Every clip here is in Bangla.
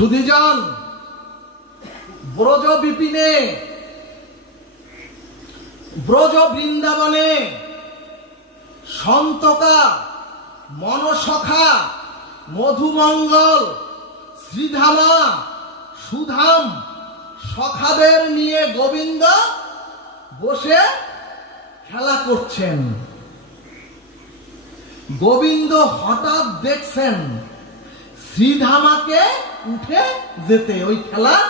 সুধীজন, ব্রজ বিপিনে, ব্রজ বৃন্দাবনে সন্তকা, মনসখা, মধুমঙ্গল, শ্রীধামা, সুধাম সখাদের নিয়ে গোবিন্দ বসে খেলা করছেন। গোবিন্দ হঠাৎ দেখছেন শ্রীধামাকে উঠে যেতে ওই খেলার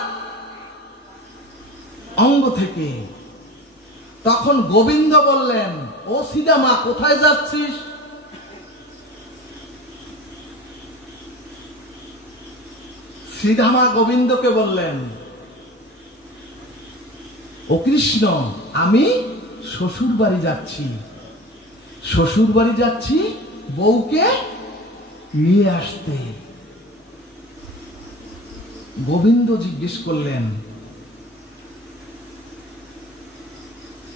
অঙ্গ থেকে। তখন গোবিন্দ বললেন, ও শ্রীধামা, কোথায় যাচ্ছিস? শ্রীধামা গোবিন্দকে বললেন, ও কৃষ্ণ, আমি শ্বশুর বাড়ি যাচ্ছি, শ্বশুর বাড়ি যাচ্ছি বউকে নিয়ে আসতে। গোবিন্দ জিজ্ঞেস করলেন,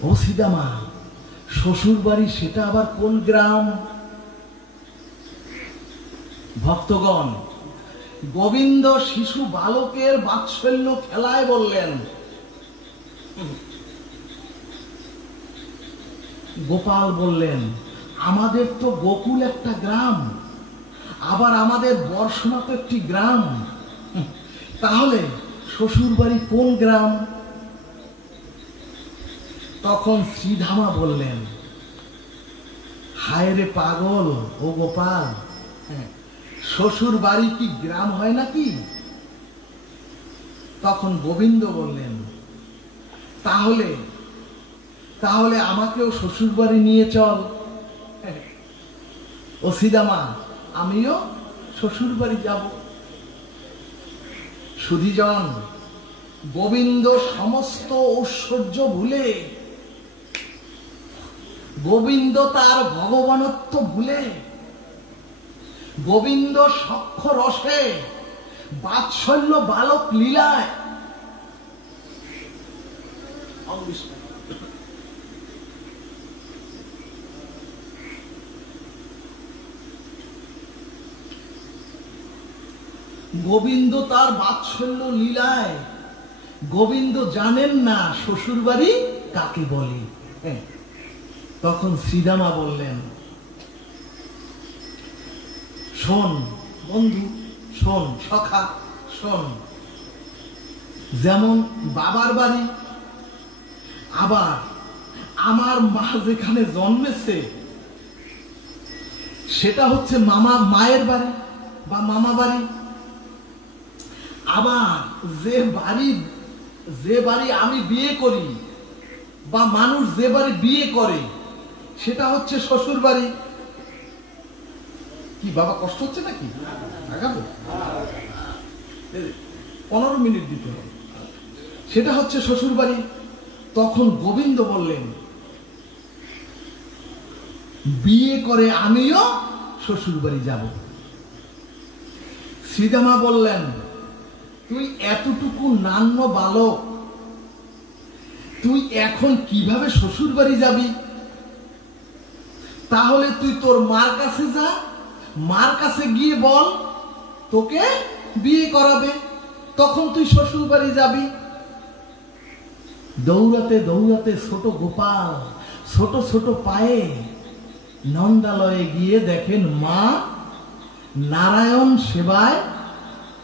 ও শ্রীধামা, শ্বশুর বাড়ি সেটা আবার কোন গ্রাম? ভক্তগণ, গোবিন্দ শিশু বালকের বাৎসল্য খেলায় বললেন, গোপাল বললেন, আমাদের তো গোকুল একটা গ্রাম, আবার আমাদের বর্ষণা তো একটি গ্রাম, তাহলে শ্বশুর বাড়ি কোন গ্রাম? তখন শ্রীধামা বললেন, হায় রে পাগল, ও গোপাল, শ্বশুর বাড়ি কি গ্রাম হয় নাকি? তখন গোবিন্দ বললেন, তাহলে তাহলে আমাকেও শ্বশুর বাড়ি নিয়ে চল। ও শ্রীধামা, আমিও শ্বশুর বাড়ি যাব। সুধীজন, গোবিন্দ সমস্ত ঐশ্বর্য ভুলে, গোবিন্দ তার ভগবানত্ব ভুলে, গোবিন্দ সখ্য রসে, বাৎসল্য বালক লীলায় গোবিন্দ তার বাৎসল্য লীলায় গোবিন্দ জানেন না শ্বশুর বাড়ি কাকে বলে। তখন শ্রীধামা বললেন, শোন বন্ধু, শোন সখা, শোন, যেমন বাবার বাড়ি, আবার আমার মা যেখানে জন্মেছে সেটা হচ্ছে মায়ের বাড়ি বা মামা বাড়ি। আবার যে বাড়ি আমি বিয়ে করি বা মানুষ যে বাড়ি বিয়ে করে সেটা হচ্ছে শ্বশুর বাড়ি। কি বাবা, কষ্ট হচ্ছে নাকি? 15 মিনিট দিতে হবে। সেটা হচ্ছে শ্বশুর বাড়ি। তখন গোবিন্দ বললেন, বিয়ে করে আমিও শ্বশুর বাড়ি যাব। শ্রীধামা বললেন, তুই এতটুকু নান্য বালক, তুই এখন কিভাবে শ্বশুর বাড়ি যাবি? তাহলে তুই তোর মার কাছে যা, মার কাছে গিয়ে বল তোকে বিয়ে করাবে, তখন তুই শ্বশুর বাড়ি যাবি। দৌড়াতে দৌড়াতে ছোট গোপাল ছোট ছোট পায়ে নন্দালয়ে গিয়ে দেখেন মা নারায়ণ সেবায়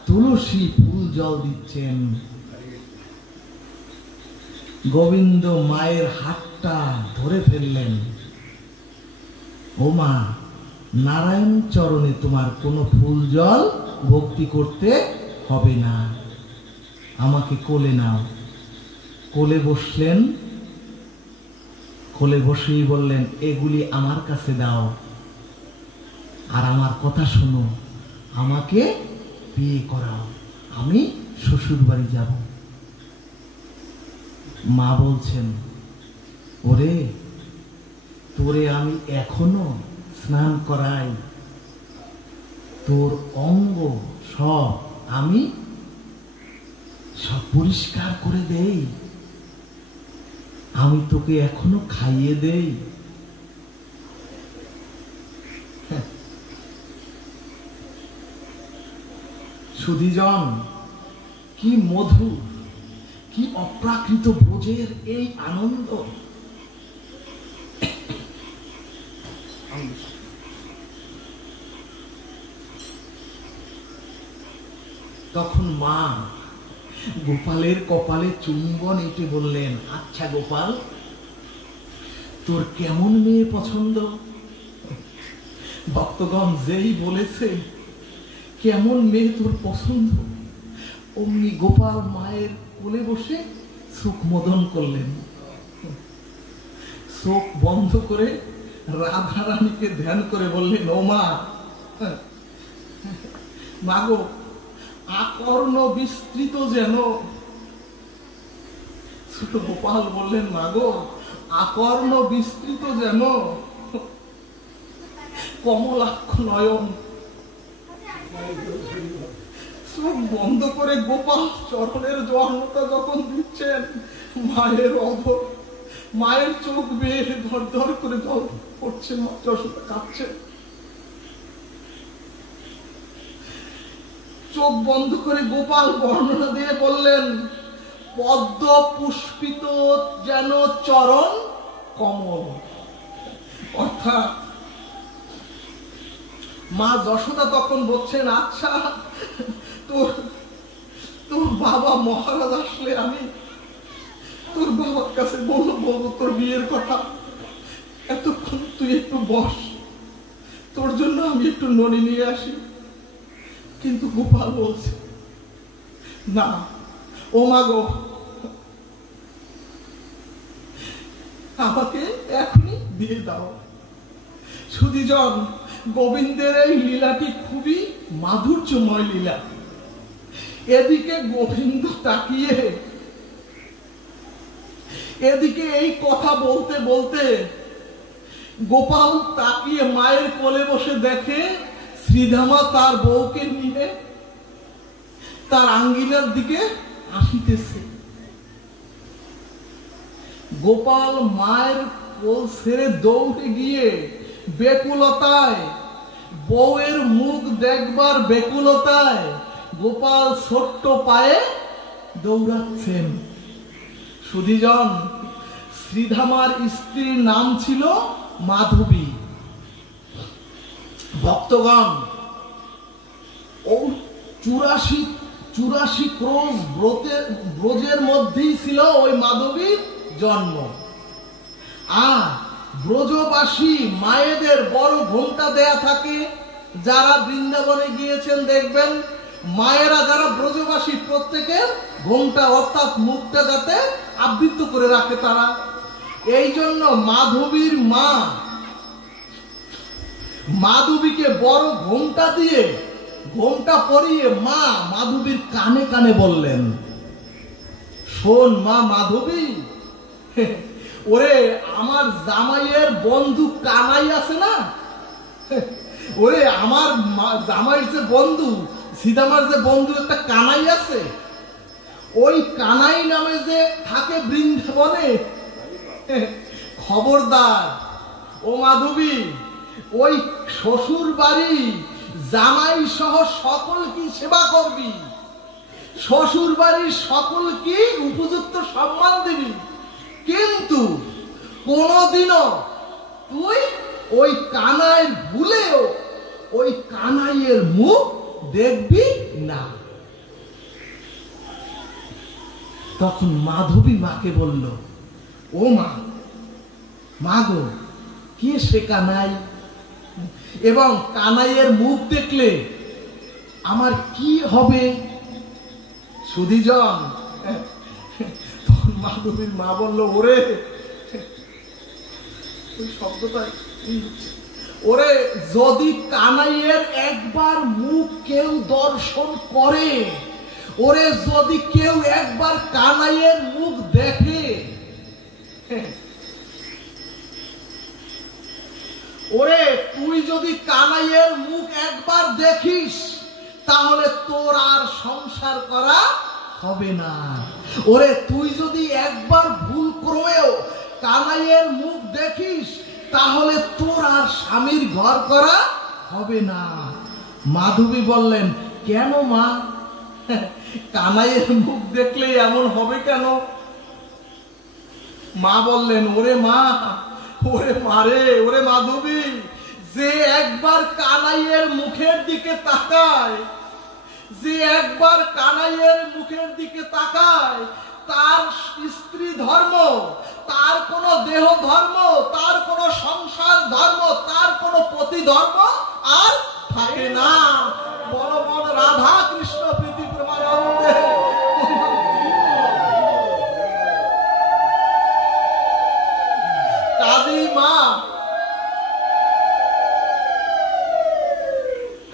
তুলসী ফুল জল দিচ্ছেন। গোবিন্দ মায়ের হাতটা ধরে ফেললেন, ও মা, নারায়ণ চরণে তোমার কোনো ফুল জল ভক্তি করতে হবে না, আমাকে কোলে নাও। কোলে বসলেন, কোলে বসেই বললেন, এগুলি আমার কাছে দাও আর আমার কথা শোনো, আমাকে বিয়ে করাও, আমি শ্বশুর বাড়ি যাব। মা বলছেন, ওরে, তোরে আমি এখনো স্নান করাই, তোর অঙ্গ সব আমি সব পরিষ্কার করে দেই, আমি তোকে এখনো খাইয়ে দেই। সুধীজন, কি মধুর, কি অপ্রাকৃত ব্রজের এই আনন্দ। তখন মা গোপালের কপালে চুম্বন এঁটে বললেন, আচ্ছা গোপাল, তোর কেমন মেয়ে পছন্দ? ভক্তগণ যেই বলেছে কেমন মেয়ে তোর পছন্দ, অমনি গোপাল মায়ের কোলে বসে চোখ মদন করলেন। চোখ বন্ধ করে রাধা রানীকে ধ্যান করে বললেন, ও মা, মাগো, আকর্ণ বিস্তৃত যেন। ছোট গোপাল বললেন, মাগো, আকর্ণ বিস্তৃত যেন, কমলাক্ষ নয়ন। চোখ বন্ধ করে গোপাল চরণের জলটা যখন দিচ্ছেন, মায়ের অধর, মায়ের চোখ বেয়ে ধর ধর করে জল পড়ছে, যশোদা কাঁদছে। চোখ বন্ধ করে গোপাল বর্ণনা দিয়ে বললেন, পদ্ম পুষ্পিত যেন চরণ কমল। অর্থাৎ মা যশোদা তখন বলছেন, আচ্ছা, তোর বাবা মহারাজ আসলে আমি তোর বাবার কাছে বলবো তোর বিয়ের কথা, এতক্ষণ তুই একটু বস, তোর জন্য আমি একটু ননি নিয়ে আসি। কিন্তু গোপাল বলছে, না, ও মা গো, আমাকে এখনই দিয়ে দাও। সুধীজন, গোবিন্দের এই লীলাটি খুবই মাধুর্যময় লীলা। এদিকে গোবিন্দ তাকিয়ে, এদিকে এই কথা বলতে বলতে গোপাল তাকিয়ে মায়ের কোলে বসে দেখে শ্রীধামা তার বউকে নিয়ে তার আঙ্গিনার দিকে আসিতেছে। গোপাল মায়ের কোল ছেড়ে দৌড়ে গিয়ে বেকুলতায়, বউয়ের মুখ দেখবার বেকুলতায় গোপাল ছোট্ট পায়ে দৌড়াচ্ছেন। সুধীজন, শ্রীধামার স্ত্রীর নাম ছিল মাধবী। ভক্তগণ, ও 84 ক্রোশ ব্রজের মধ্যেই ছিল ওই মাধবীর জন্ম। আর ব্রজবাসী মায়েদের বড় ঘোমটা দেয়া থাকে। যারা বৃন্দাবনে গিয়েছেন দেখবেন, মায়েরা যারা ব্রজবাসী প্রত্যেকের ঘোমটা অর্থাৎ মুখটা যাতে আবৃত করে রাখে তারা। এই জন্য মাধবীর মা মাধবীকে বড় ঘোমটা দিয়ে, ঘোমটা পরিয়ে মা মাধবীর কানে কানে বললেন, শোন মা মাধবী, ওরে আমার জামাইয়ের বন্ধু কানাই আছে না, ওরে আমার জামাইয়ের যে বন্ধু, সীতামার যে বন্ধু একটা কানাই আছে, ওই কানাই নামে যে থাকে বৃন্দাবনে, খবরদার ও মাধবী, ওই শ্বশুর বাড়ি জামাই সহ সকল কি সেবা করবি, শ্বশুর বাড়ির সকল কি উপযুক্ত সম্মান দিবি, কিন্তু কোনদিনও তুই ওই কানাই ভুলেও ওই কানাইয়ের মুখ দেখবি না। তখন মাধবী মাকে বলল, ও মা, মা গো, কে সে কানাই এবং কানাইয়ের মুখ দেখলে আমার কি হবে? সুধীজন, তখন মাধবীর মা বলল, ওরে, ওই শব্দটা, ওরে, যদি কানাইয়ের একবার মুখ কেউ দর্শন করে, ওরে যদি কেউ একবার কানাইয়ের মুখ দেখে, ওরে তুই যদি কানাইয়ের মুখ একবার দেখিস, তাহলে তোর আর সংসার করা হবে না। ওরে তুই যদি একবার ভুল ক্রমেও কানাইয়ের মুখ দেখিস, তাহলে তোর আর স্বামীর ঘর করা হবে না। মাধবী বললেন, কেন মা? কানাইয়ের মুখ দেখলে এমন হবে কেন? মা বললেন, ওরে মা, ওরে মারে, ওরে মাধবী, যে একবার কানাইয়ের মুখের দিকে তাকায়, যে একবার কানাইয়ের মুখের দিকে তাকায়, তার স্ত্রী ধর্ম, তার কোন দেহ ধর্ম, তার কোন সংসার ধর্ম, তার কোন পতি ধর্ম আর থাকে না। বড় বড় রাধা কৃষ্ণ প্রীতি প্রেমানন্দে। কাজী মা,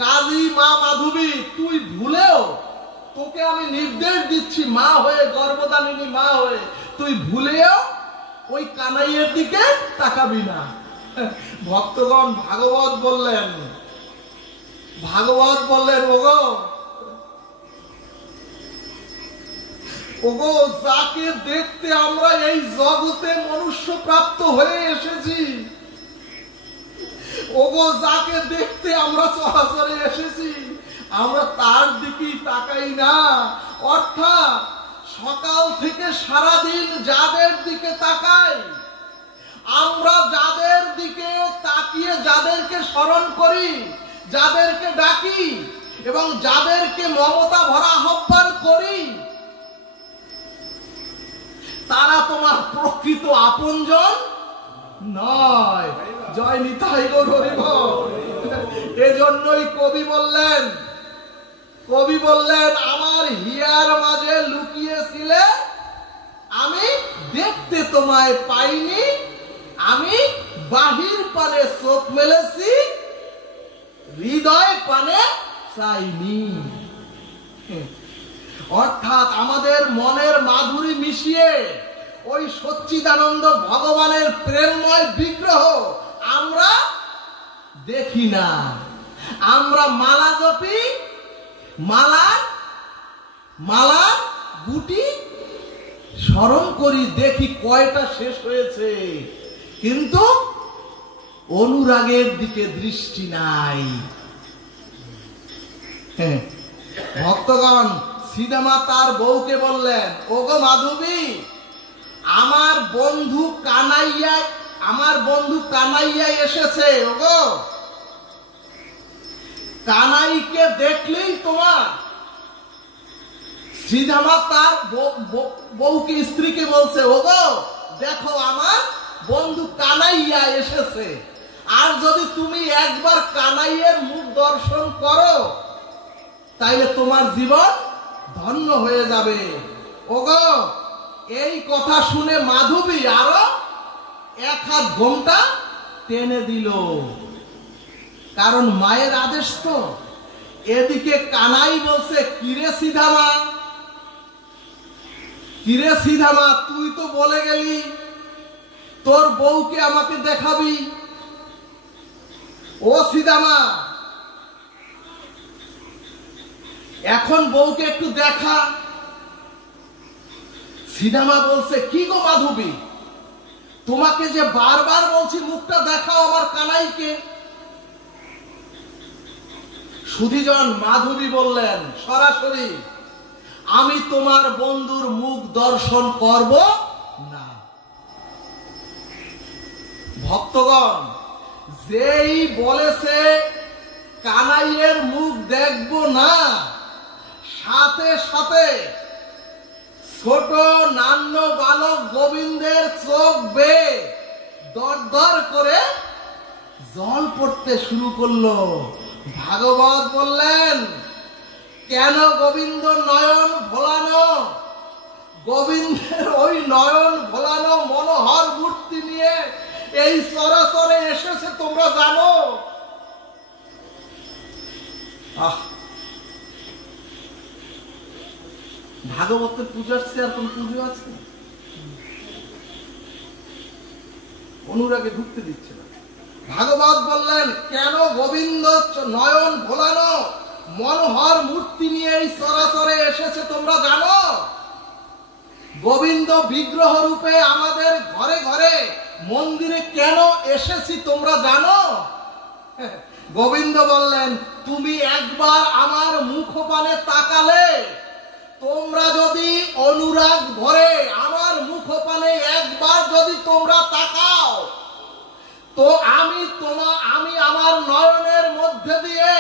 কাজী মা মাধবী, তুই ভুলেও, তোকে আমি নির্দেশ দিচ্ছি মা হয়ে, গর্ভধারিণী মা হয়ে, তুই ভুলেও ওই কানাইয়ের দিকে তাকাবি না। ভক্তগণ ভাগবত বললেন, ভাগবত বললেন, ওগো ওগো, যাকে দেখতে আমরা এই জগতে মনুষ্য প্রাপ্ত হয়ে এসেছি, ওগো যাকে দেখতে আমরা চরাচরে এসেছি, আমরা তার দিকেই তাকাই না। অর্থাৎ সকাল থেকে সারাদিন যাদের দিকে তাকাই, আমরা যাদের দিকে তাকিয়ে যাদেরকে স্মরণ করি, যাদেরকে ডাকি এবং যাদেরকে মমতা ভরা আহ্বান করি, তারা তোমার প্রকৃত আপনজন নয়। জয় নিতাই গৌর হরি বল। এজন্যই কবি বললেন, কবি বললেন, আমার হিয়ার মাঝে লুকিয়েছিলে, আমি দেখতে তোমায় পাইনি, আমি বাহির পানে চোখ মেলেছি, হৃদয় পানে চাইনি। অর্থাৎ আমাদের মনের মাধুরী মিশিয়ে ওই সচ্চিদানন্দ ভগবানের প্রেমময় বিগ্রহ আমরা দেখি না। আমরা মালা জপি, মালার গুটি স্মরণ করি, দেখি কয়টা শেষ হয়েছে, কিন্তু অনুরাগের দিকে দৃষ্টি নাই। ভক্তগণ, সীতামা তার বউকে বললেন, ওগো মাধবী, আমার বন্ধু কানাইয়া এসেছে, ওগো কানাইকে দেখলেই তোমার। শ্রীধামা তার বউকে, স্ত্রীকে বলছে, ওগো দেখো আমার বন্ধু কানাইয়া এসেছে, আর যদি তুমি একবার কানাইয়ের মুখ দর্শন করো তাইলে তোমার জীবন ধন্য হয়ে যাবে। ওগো, এই কথা শুনে মাধবী আরো এক হাত ঘোমটা টেনে দিল, কারণ মায়ের আদেশ তো। এদিকে কানাই বলছে, কিরে সিধামা, কিরে সিধামা, তুই তো বলে গেলি তোর বউকে আমাকে দেখাবি। ও সিধামা, এখন বউকে একটু দেখা। সিধামা বলছে, কি গো মাধবী, তোমাকে যে বারবার বলছি মুখটা দেখাও আমার কানাইকে। সুধীজন, মাধবী বললেন সরাসরি, আমি তোমার বন্ধুর মুখ দর্শন করব না। ভক্তগণ, যেই বলেছে কানাইয়ের মুখ দেখব না, সাথে সাথে ছোট নান্য বালক গোবিন্দের চোখ বেয়ে দরদর করে জল পড়তে শুরু করলো। ভাগবত বললেন, কেন গোবিন্দ নয়ন ভোলানো, গোবিন্দের ওই নয়ন ভোলানো মনোহর মূর্তি নিয়ে এই চরাচরে এসেছে তোমরা জানো? ভাগবতের পূজার চেয়ে আর কোন পুজো আছে? অনুরাগে ঢুকতে দিচ্ছে না। ভাগবত বললেন, কেন গোবিন্দ নয়ন ভোলানো মনোহর মূর্তি নিয়ে এই চরাচরে এসেছে তোমরা জানো? গোবিন্দ বিগ্রহ রূপে আমাদের ঘরে ঘরে মন্দিরে কেন এসেছি তোমরা জানো? গোবিন্দ বললেন, তুমি একবার আমার মুখপানে তাকালে মধ্যে দিয়ে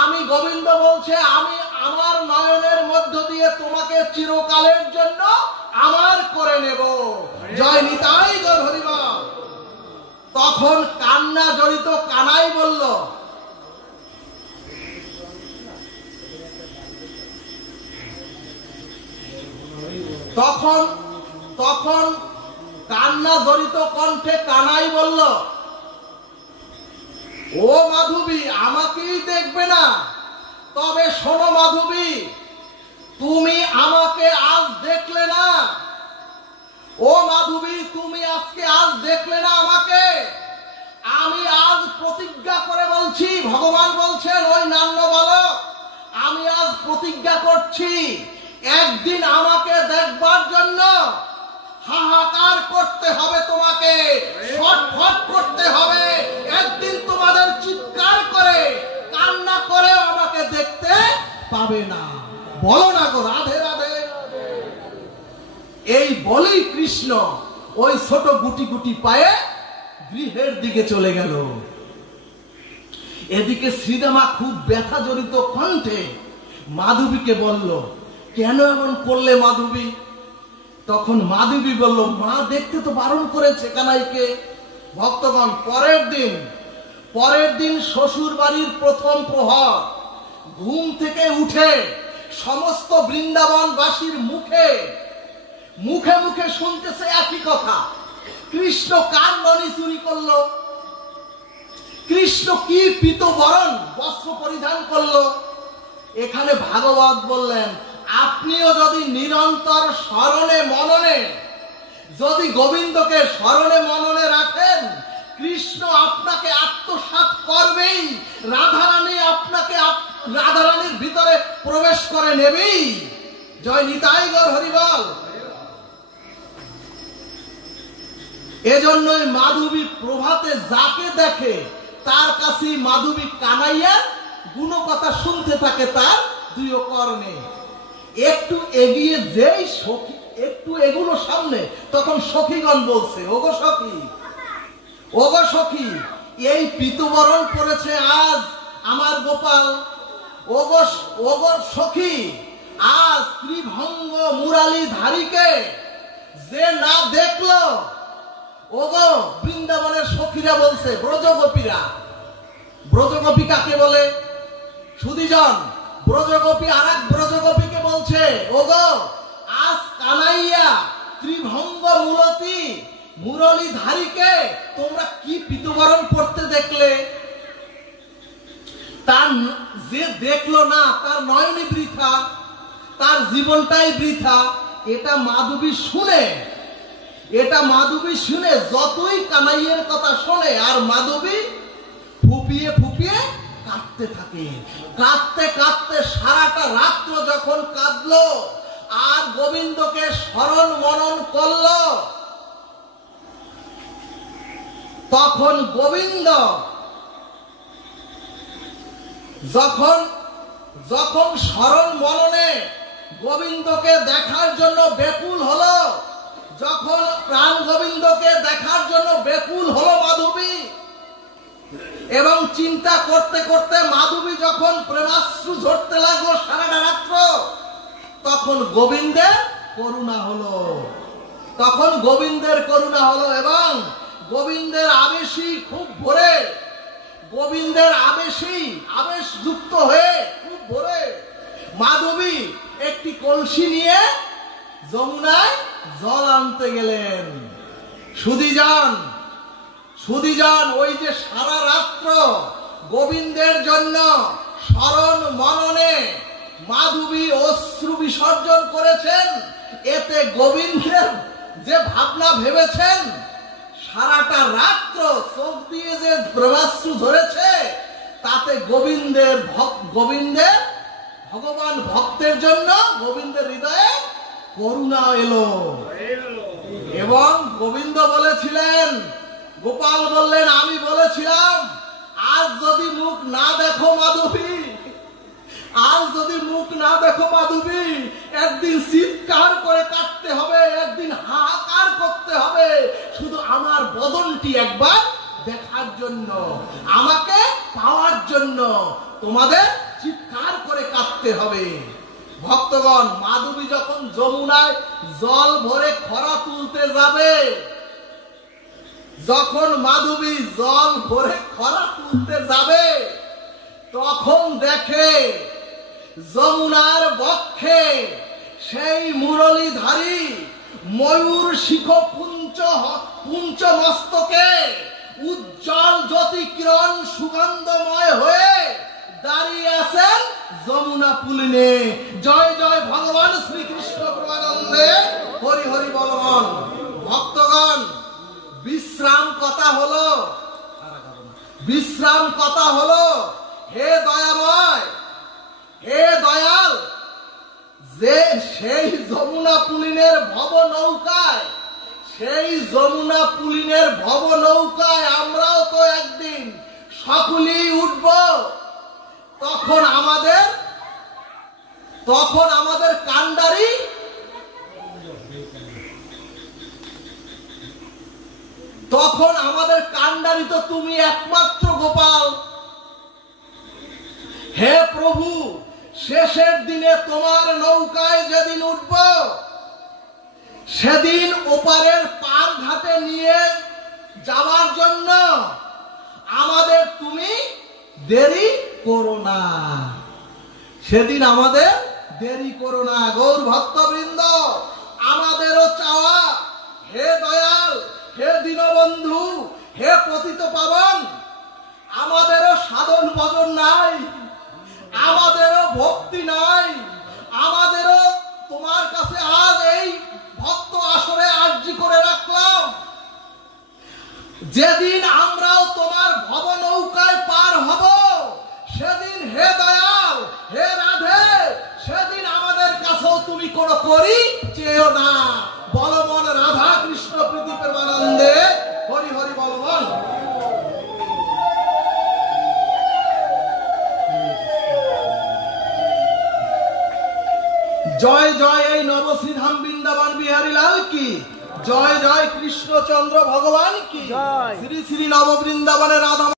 আমি গোবিন্দ বলছে আমি আমার নয়নের মধ্য দিয়ে তোমাকে চিরকালের জন্য আমার করে নেব। জয় নিতাই গৌর হরিবল। তখন কান্না জড়িত কানাই বলল, তখন কান্না জড়িত কণ্ঠে কানাই বলল, ও মাধবী, আমাকেই দেখবে না? তবে শোনো মাধবী, তুমি আমাকে আজ দেখলে না। ও মাধবী, তুমি আজ দেখলে না আমাকে। আমি আজ প্রতিজ্ঞা করে বলছি, ভগবান বলছেন ওই নান্য বালক, আমি আজ প্রতিজ্ঞা করছি একদিন আমাকে দেখবার জন্য হাহাকার করতে হবে, তোমাকে ছটফট করতে হবে। একদিন তোমাদের চিৎকার করে কান্না করে আমাকে দেখতে পাবে না। বলো না গো রাধে রাধে। এই বলেই কৃষ্ণ ওই ছোট গুটি গুটি পায়ে গৃহের দিকে চলে গেল। এদিকে শ্রীদামা খুব ব্যথা জড়িত কণ্ঠে মাধবীকে বলল, কেন এমন করলে মাধবী? তখন মাধবী বলল, মা দেখতে তো বারণ করেছে কানাইকে। ভক্তগণ, পরের দিন শ্বশুর বাড়ির প্রথম প্রহর ঘুম থেকে উঠে সমস্ত বৃন্দাবনবাসীর মুখে মুখে শুনতেছে একই কথা, কৃষ্ণ কার ননি চুরি করলো, কৃষ্ণ কি পীতবরণ বস্ত্র পরিধান করলো। এখানে ভাগবত বললেন, আপনিও যদি নিরন্তর স্মরণে মননে, যদি গোবিন্দকে স্মরণে মননে রাখেন, কৃষ্ণ আপনাকে আত্মসাৎ করবেই, রাধারানীর ভিতরে প্রবেশ করে নেবেই। জয় নিতাই গৌর হরিবল। এজন্যই মাধবী প্রভাতে যাকে দেখে তার কাছে মাধবী কানাইয়ার গুণকথা শুনতে থাকে তার দুই কর্ণে। একটু এগিয়ে যেই সখী, একটু এগুলো সামনে, তখন সখীগণ বলছে, ওগো সখী, এই পীতবরণ করেছে আজ আমার গোপাল। ওগো সখী, আজ ত্রিভঙ্গ মুরালি ধারীকে যে না দেখলো, ওগো বৃন্দাবনের সখীরা বলছে, ব্রজগোপী কাকে বলে? সুধীজন, ব্রজগোপী আর এক ব্রজগোপীকে বলছে, ওগো আজ কানাইয়া ত্রিভঙ্গ মুরলী ধারীকে তোমরা কি পীতবরণ করতে দেখলে? তার যে দেখলো না, তার নয়নি বৃথা, তার জীবনটাই বৃথা। এটা মাধবী শুনে যতই কানাইয়ের কথা শোনে, আর মাধবী ফুপিয়ে কাঁদতে থাকে। কাঁদতে সারাটা রাত্র যখন কাঁদলো আর গোবিন্দকে স্মরণ মনন করলো, তখন গোবিন্দ যখন স্মরণ মননে গোবিন্দকে দেখার জন্য ব্যাকুল হলো, যখন প্রাণ গোবিন্দকে দেখার জন্য ব্যাকুল হলো মাধবী, এবং চিন্তা করতে করতে মাধবী যখন প্রেমাশ্রু ঝরতে লাগলো সারাটা রাত্র, তখন গোবিন্দের করুণা হলো। এবং গোবিন্দের আবেশী খুব ভোরে, আবেশযুক্ত হয়ে খুব ভোরে মাধবী একটি কলসি নিয়ে যমুনায় জল আনতে গেলেন। সুধীজন, ওই যে সারা রাত্র গোবিন্দের জন্য স্মরণ মননে মাধবী অশ্রু বিসর্জন করেছেন, এতে গোবিন্দের যে ভাবনা ভেবেছেন, সারাটা রাত্র চোখ দিয়ে যে প্রেমাশ্রু ধরেছে, তাতে গোবিন্দের ভগবান ভক্তের জন্য গোবিন্দের হৃদয়ে করুণা এলো। এবং গোবিন্দ বলেছিলেন, গোপাল বললেন, আমি বলেছিলাম আজ যদি মুখ না দেখো মাধবী, একদিন চিৎকার করে কাটতে হবে, একদিন হাহাকার করতে হবে, শুধু আমার বদনটি একবার দেখার জন্য, আমাকে পাওয়ার ভক্তগণ, মাধবী যখন যমুনায় জল ভরে খরা তুলতে যাবে, যখন মাধবী জল ভরে খরা তুলতে যাবে, তখন দেখে যমুনার বক্ষে সেই মুরলীধারী ময়ূর শিখ পুঞ্চ মস্তকে উজ্জ্বল জ্যোতি কিরণ সুগন্ধময় হয়ে দাঁড়িয়ে আছেন যমুনা পুলিনে। জয় জয় ভগবান শ্রীকৃষ্ণ প্রেমানন্দে, হরি হরি বলবান। ভক্তগণ, বিশ্রাম কথা হলো, বিশ্রাম কথা হলো, হে দয়াময়, হে দয়াল, যে সেই যমুনা পুলিনের ভব নৌকায়, সেই যমুনা পুলিনের ভব নৌকায় আমরাও তো একদিন সকলেই উঠব। তখন আমাদের কান্ডারি, তখন আমাদের কান্ডারি তো তুমি একমাত্র গোপাল। হে প্রভু, শেষের দিনে তোমার নৌকায় যেদিন উঠব, সেদিন ওপারের পার ঘাটে নিয়ে যাওয়ার জন্য আমাদের তুমি দেরি করো না, সেদিন আমাদের দেরি করো না। গৌর ভক্তবৃন্দ, আমাদেরও চাওয়া, হে দয়াল, হে দীনবন্ধু, হে পতিত পাবন, আমাদেরও সাধন ভজন নাই, আমাদেরও ভক্তি নাই, আমাদেরও তোমার কাছে আজ এই ভক্ত আসরে আরজি করে রাখলাম, যেদিন আমরাও তোমার ভব নৌকায় পার হব, সেদিন হে দয়াল, হে রাধে, সেদিন আমাদের কাছেও তুমি কোনো করি চেয়েও না। বলমন রাধা কৃষ্ণ প্রীতি প্রেমানন্দে, হরি হরি বলমন। জয় জয় এই নবশ্রীধাম বৃন্দাবন বিহারী লাল কি জয়, জয় কৃষ্ণচন্দ্র ভগবান কি, শ্রী শ্রী নব বৃন্দাবনের রাধা।